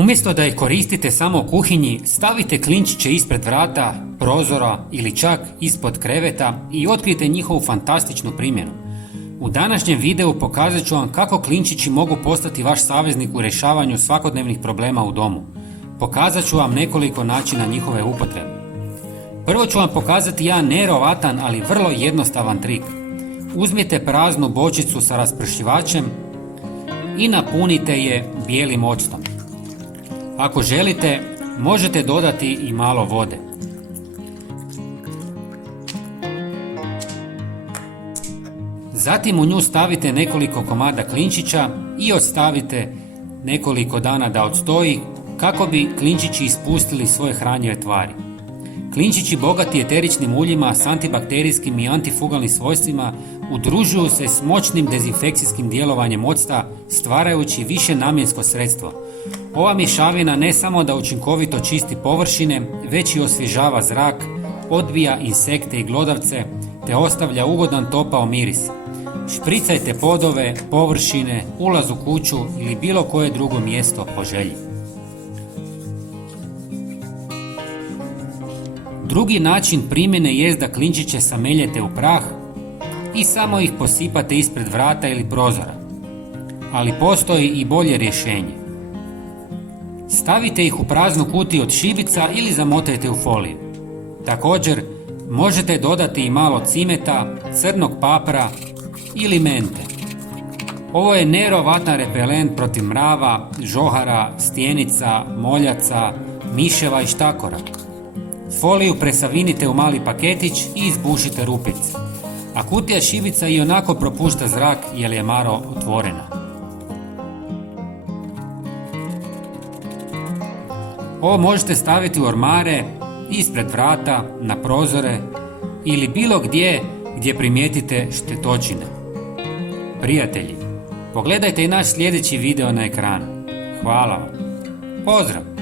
Umjesto da ih koristite samo u kuhinji, stavite klinčiće ispred vrata, prozora ili čak ispod kreveta i otkrijte njihovu fantastičnu primjenu. U današnjem videu pokazat ću vam kako klinčići mogu postati vaš saveznik u rješavanju svakodnevnih problema u domu. Pokazat ću vam nekoliko načina njihove upotrebe. Prvo ću vam pokazati jedan nevjerojatan, ali vrlo jednostavan trik. Uzmite praznu bočicu sa raspršivačem i napunite je bijelim octom. Ako želite, možete dodati i malo vode. Zatim u nju stavite nekoliko komada klinčića i ostavite nekoliko dana da odstoji kako bi klinčići ispustili svoje hranjive tvari. Klinčići bogati eteričnim uljima s antibakterijskim i antifugalnim svojstvima udružuju se s moćnim dezinfekcijskim djelovanjem octa, stvarajući više namjensko sredstvo. Ova mješavina ne samo da učinkovito čisti površine, već i osvježava zrak, odbija insekte i glodavce, te ostavlja ugodan topao miris. Špricajte podove, površine, ulaz u kuću ili bilo koje drugo mjesto po želji. Drugi način primjene jest da klinčiće sameljete u prah i samo ih posipate ispred vrata ili prozora. Ali postoji i bolje rješenje. Stavite ih u praznu kutiju od šibica ili zamotajte u foliju. Također, možete dodati i malo cimeta, crnog papra ili mente. Ovo je nevjerovatan repelent protiv mrava, žohara, stjenica, moljaca, miševa i štakora. Foliju presavinite u mali paketić i izbušite rupice. A kutija šibica ionako propušta zrak jer je malo otvorena. Ovo možete staviti u ormare, ispred vrata, na prozore ili bilo gdje primijetite štetočine. Prijatelji, pogledajte i naš sljedeći video na ekranu. Hvala vam. Pozdrav!